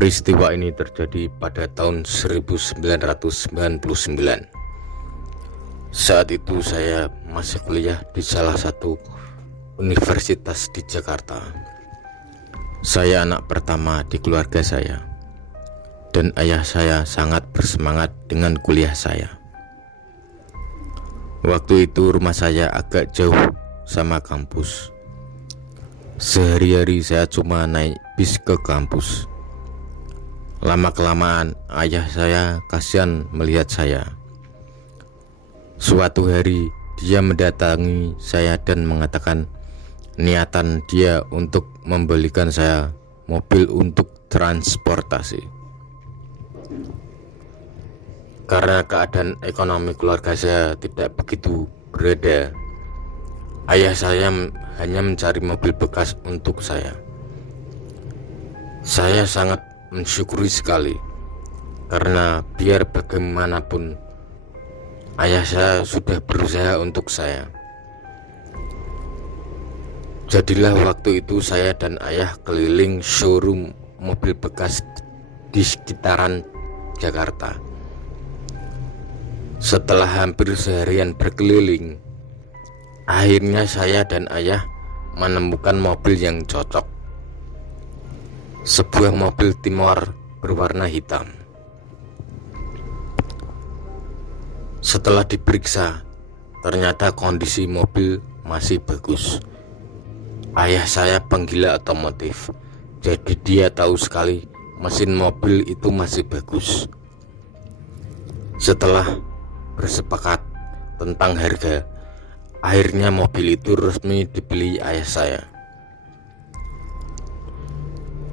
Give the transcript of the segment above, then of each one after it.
Peristiwa ini terjadi pada tahun 1999. Saat itu saya masih kuliah di salah satu universitas di Jakarta. Saya anak pertama di keluarga saya, dan ayah saya sangat bersemangat dengan kuliah saya. Waktu itu rumah saya agak jauh sama kampus. Sehari-hari saya cuma naik bis ke kampus. Lama-kelamaan ayah saya kasihan melihat saya. Suatu hari dia mendatangi saya dan mengatakan niatan dia untuk membelikan saya mobil untuk transportasi. Karena keadaan ekonomi keluarga saya tidak begitu berada, ayah saya hanya mencari mobil bekas untuk saya. Saya sangat mensyukuri sekali, karena biar bagaimanapun ayah saya sudah berusaha untuk saya. Jadilah waktu itu saya dan ayah keliling showroom mobil bekas di sekitaran Jakarta. Setelah hampir seharian berkeliling, akhirnya saya dan ayah menemukan mobil yang cocok. Sebuah mobil Timor berwarna hitam. Setelah diperiksa, ternyata kondisi mobil masih bagus. Ayah saya penggila otomotif, jadi dia tahu sekali mesin mobil itu masih bagus. Setelah bersepakat tentang harga, akhirnya mobil itu resmi dibeli ayah saya.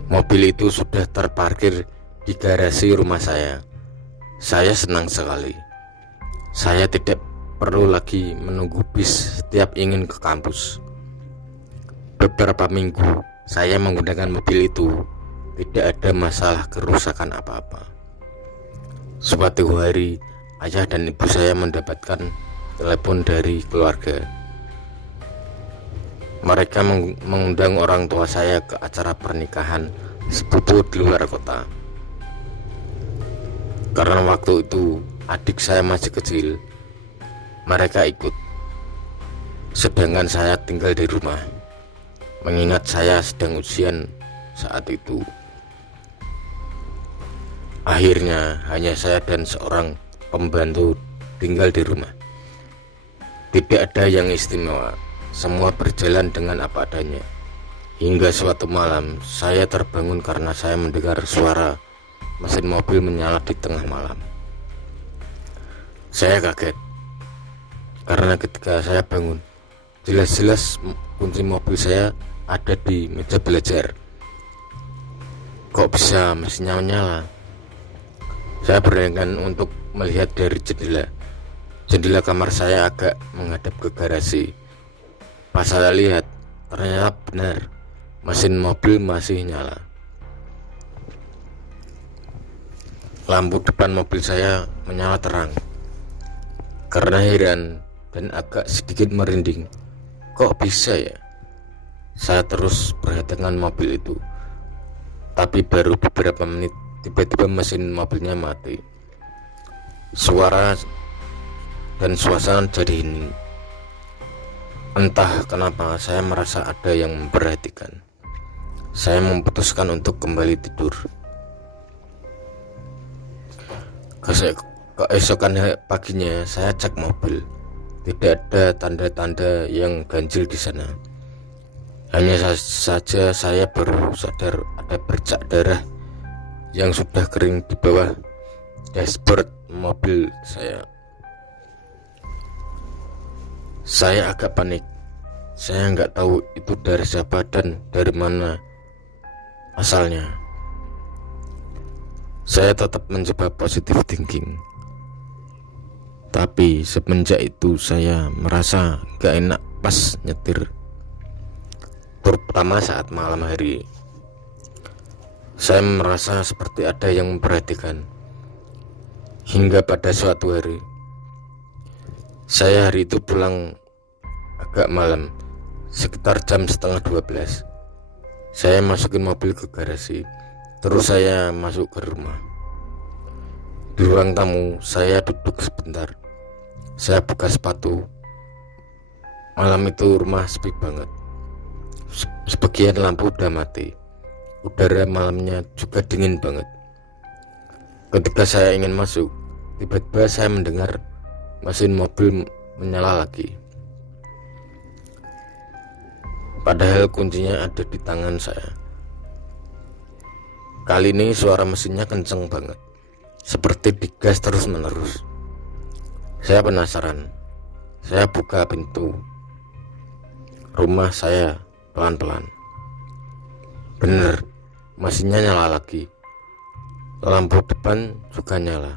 Mobil itu sudah terparkir di garasi rumah saya. Saya senang sekali. Saya tidak perlu lagi menunggu bis setiap ingin ke kampus. Beberapa minggu saya menggunakan mobil itu, tidak ada masalah kerusakan apa-apa. Suatu hari ayah dan ibu saya mendapatkan telepon dari keluarga. Mereka mengundang orang tua saya ke acara pernikahan sepupu di luar kota. Karena waktu itu adik saya masih kecil, mereka ikut. Sedangkan saya tinggal di rumah, mengingat saya sedang ujian saat itu. Akhirnya hanya saya dan seorang pembantu tinggal di rumah. Tidak ada yang istimewa, semua berjalan dengan apa adanya. Hingga suatu malam saya terbangun karena saya mendengar suara mesin mobil menyala di tengah malam. Saya kaget karena ketika saya bangun, jelas-jelas kunci mobil saya ada di meja belajar. Kok bisa mesinnya menyala? Saya beranikan untuk melihat dari jendela. Jendela kamar saya agak menghadap ke garasi. Pas saya lihat, ternyata benar, mesin mobil masih nyala. Lampu depan mobil saya menyala terang. Karena heran dan agak sedikit merinding, kok bisa ya? Saya terus perhatikan mobil itu. Tapi baru beberapa menit, tiba-tiba mesin mobilnya mati. Suara dan suasana jadi hening. Entah kenapa saya merasa ada yang memperhatikan. Saya memutuskan untuk kembali tidur. Keesokan paginya saya cek mobil. Tidak ada tanda-tanda yang ganjil di sana. Hanya saja saya baru sadar ada bercak darah yang sudah kering di bawah dashboard mobil saya. Saya agak panik. Saya nggak tahu itu dari siapa dan dari mana asalnya. Saya tetap mencoba positive thinking. Tapi semenjak itu saya merasa gak enak pas nyetir, terutama saat malam hari. Saya merasa seperti ada yang memperhatikan. Hingga pada suatu hari, saya hari itu pulang agak malam, sekitar jam setengah 12. Saya masukin mobil ke garasi Terus saya masuk ke rumah. Di ruang tamu, saya duduk sebentar. Saya buka sepatu. Malam itu rumah sepi banget. Sebagian lampu udah mati. Udara malamnya juga dingin banget. Ketika saya ingin masuk, tiba-tiba saya mendengar mesin mobil menyala lagi. Padahal kuncinya ada di tangan saya. Kali ini suara mesinnya kenceng banget, seperti digas terus menerus. Saya penasaran. Saya buka pintu rumah saya pelan-pelan. Bener, mesinnya nyala lagi. Lampu depan juga nyala.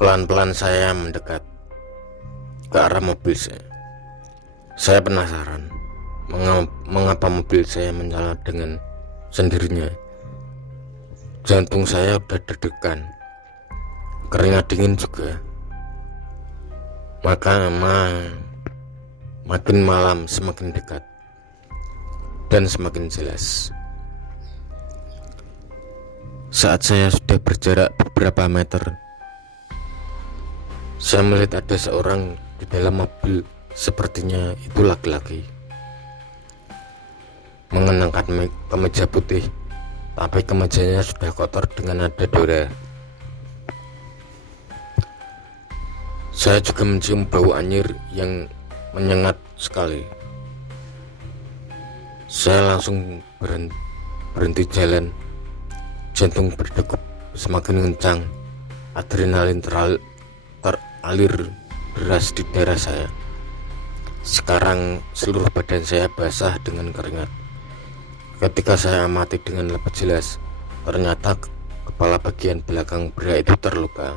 Pelan-pelan saya mendekat ke arah mobil saya. Saya penasaran, mengapa mobil saya menyala dengan sendirinya. Jantung saya udah deg-degan, keringat dingin juga. Makin malam semakin dekat dan semakin jelas. Saat saya sudah berjarak beberapa meter, saya melihat ada seorang di dalam mobil. Sepertinya itu laki-laki, mengenakan kemeja putih, tapi kemejanya sudah kotor dengan ada noda. Saya juga mencium bau anyir yang menyengat sekali. Saya langsung berhenti jalan. Jantung berdegup semakin kencang. Adrenalin teralir deras di dada saya. Sekarang seluruh badan saya basah dengan keringat. Ketika saya amati dengan lebih jelas, ternyata kepala bagian belakang pria itu terluka.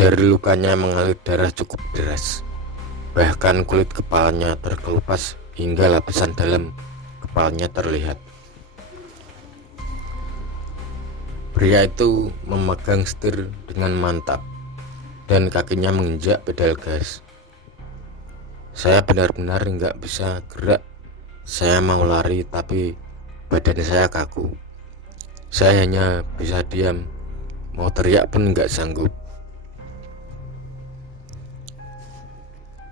Dari lukanya mengalir darah cukup deras. Bahkan kulit kepalanya terkelupas hingga lapisan dalam kepalanya terlihat. Pria itu memegang setir dengan mantap dan kakinya menginjak pedal gas. Saya benar-benar nggak bisa gerak. Saya mau lari tapi badan saya kaku. Saya hanya bisa diam. Mau teriak pun nggak sanggup.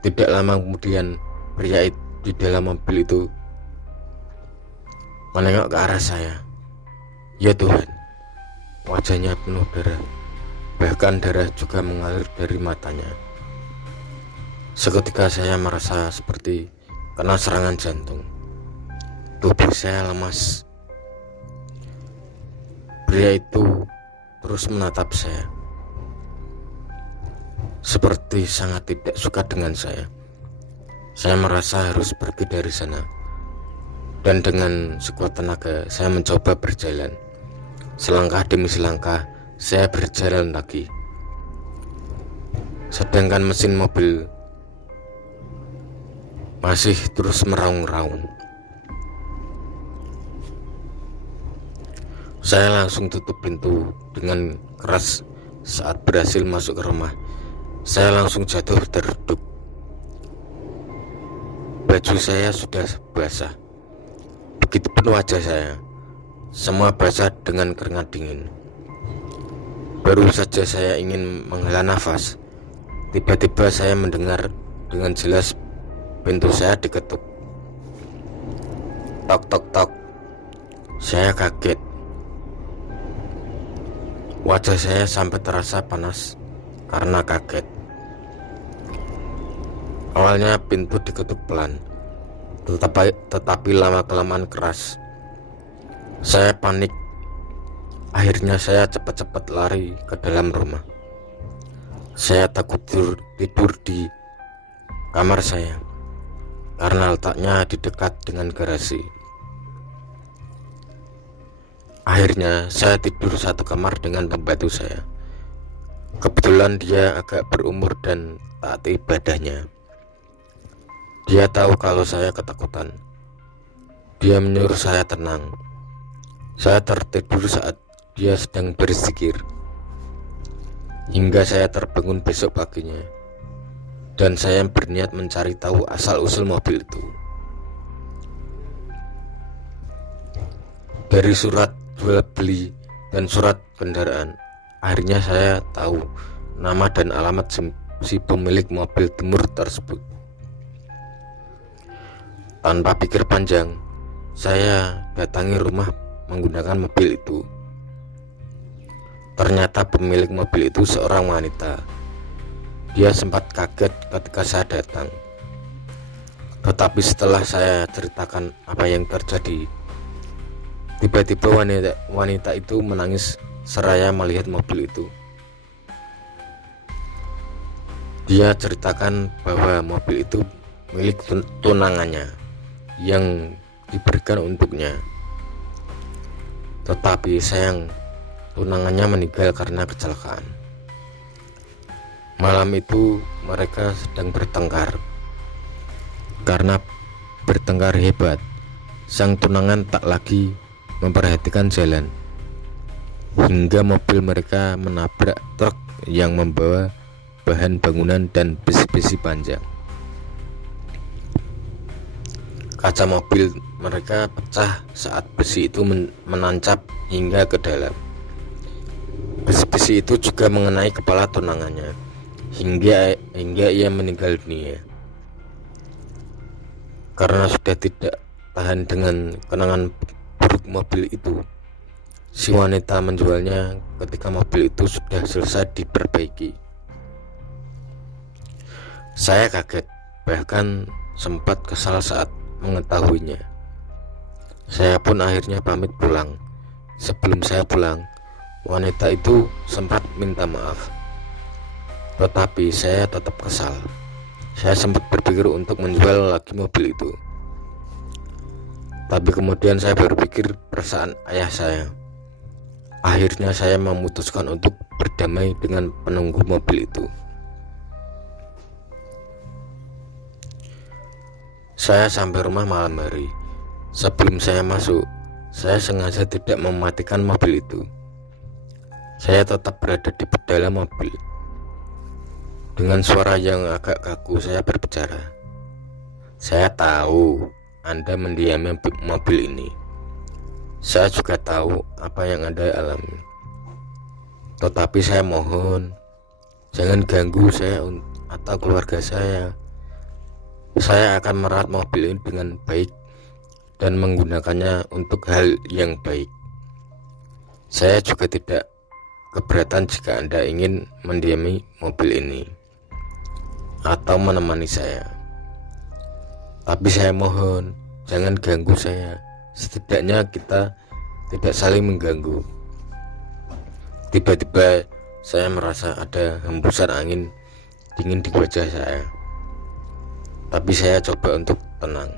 Tidak lama kemudian pria di dalam mobil itu menengok ke arah saya. Ya Tuhan, wajahnya penuh darah. Bahkan darah juga mengalir dari matanya. Seketika saya merasa seperti kena serangan jantung. Tubuh saya lemas. Pria itu terus menatap saya, seperti sangat tidak suka dengan saya. Saya merasa harus pergi dari sana. Dan dengan sekuat tenaga saya mencoba berjalan. Selangkah demi selangkah saya berjalan lagi. Sedangkan mesin mobil masih terus meraung-raung. Saya langsung tutup pintu dengan keras. Saat berhasil masuk ke rumah, saya langsung jatuh terduduk. Baju saya sudah basah, begitupun wajah saya. Semua basah dengan keringat dingin. Baru saja saya ingin menghela nafas, tiba-tiba saya mendengar dengan jelas pintu saya diketuk. Tok tok tok. Saya kaget. Wajah saya sampai terasa panas karena kaget. Awalnya pintu diketuk pelan, tetapi lama-kelamaan keras. Saya panik. Akhirnya saya cepat-cepat lari ke dalam rumah. Saya takut tidur di kamar saya karena letaknya di dekat dengan garasi. Akhirnya saya tidur satu kamar dengan pembantu saya. Kebetulan dia agak berumur dan taat ibadahnya. Dia tahu kalau saya ketakutan. Dia menyuruh saya tenang. Saya tertidur saat dia sedang berzikir, hingga saya terbangun besok paginya. Dan saya berniat mencari tahu asal-usul mobil itu. Dari surat jual beli dan surat kendaraan, akhirnya saya tahu nama dan alamat si pemilik mobil Timur tersebut. Tanpa pikir panjang, saya datangi rumah menggunakan mobil itu. Ternyata pemilik mobil itu seorang wanita. Dia sempat kaget ketika saya datang. Tetapi setelah saya ceritakan apa yang terjadi, tiba-tiba wanita itu menangis seraya melihat mobil itu. Dia ceritakan bahwa mobil itu milik tunangannya yang diberikan untuknya. Tetapi sayang, tunangannya meninggal karena kecelakaan. Malam itu mereka sedang bertengkar. Karena bertengkar hebat, sang tunangan tak lagi memperhatikan jalan, hingga mobil mereka menabrak truk yang membawa bahan bangunan dan besi-besi panjang. Kaca mobil mereka pecah saat besi itu menancap hingga ke dalam. Besi-besi itu juga mengenai kepala tunangannya hingga ia meninggal dunia. Karena sudah tidak tahan dengan kenangan buruk mobil itu, si wanita menjualnya ketika mobil itu sudah selesai diperbaiki. Saya kaget, bahkan sempat kesal saat mengetahuinya. Saya pun akhirnya pamit pulang. Sebelum saya pulang, wanita itu sempat minta maaf. Tetapi saya tetap kesal. Saya sempat berpikir untuk menjual lagi mobil itu. Tapi kemudian saya berpikir perasaan ayah saya. Akhirnya saya memutuskan untuk berdamai dengan penunggu mobil itu. Saya sampai rumah malam hari. Sebelum saya masuk, saya sengaja tidak mematikan mobil itu. Saya tetap berada di dalam mobil. Dengan suara yang agak kaku saya berbicara. Saya tahu Anda mendiami mobil ini. Saya juga tahu apa yang Anda alami. Tetapi saya mohon, jangan ganggu saya atau keluarga saya. Saya akan merawat mobil ini dengan baik dan menggunakannya untuk hal yang baik. Saya juga tidak keberatan jika Anda ingin mendiami mobil ini atau menemani saya. Tapi saya mohon, jangan ganggu saya. Setidaknya kita tidak saling mengganggu. Tiba-tiba saya merasa ada hembusan angin dingin di wajah saya. Tapi saya coba untuk tenang.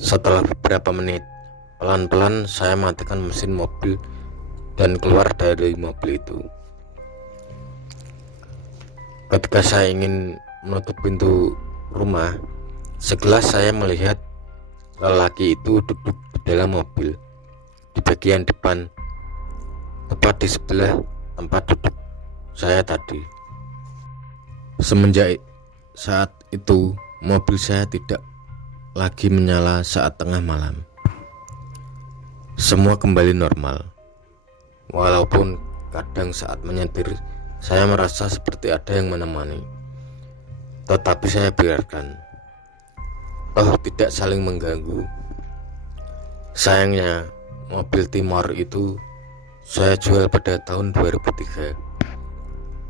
Setelah beberapa menit, pelan-pelan saya matikan mesin mobil dan keluar dari mobil itu. Ketika saya ingin menutup pintu rumah, sekilas saya melihat lelaki itu duduk di dalam mobil di bagian depan, tepat di sebelah tempat duduk saya tadi. Semenjak saat itu, mobil saya tidak lagi menyala saat tengah malam. Semua kembali normal. Walaupun kadang saat menyetir saya merasa seperti ada yang menemani, tetapi saya biarkan. Toh tidak saling mengganggu. Sayangnya mobil Timor itu saya jual pada tahun 2003.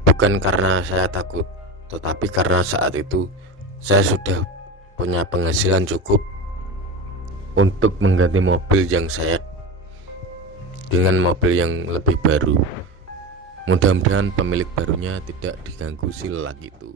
Bukan karena saya takut, tetapi karena saat itu saya sudah punya penghasilan cukup untuk mengganti mobil yang saya dengan mobil yang lebih baru. Mudah-mudahan pemilik barunya tidak diganggu si lelaki itu.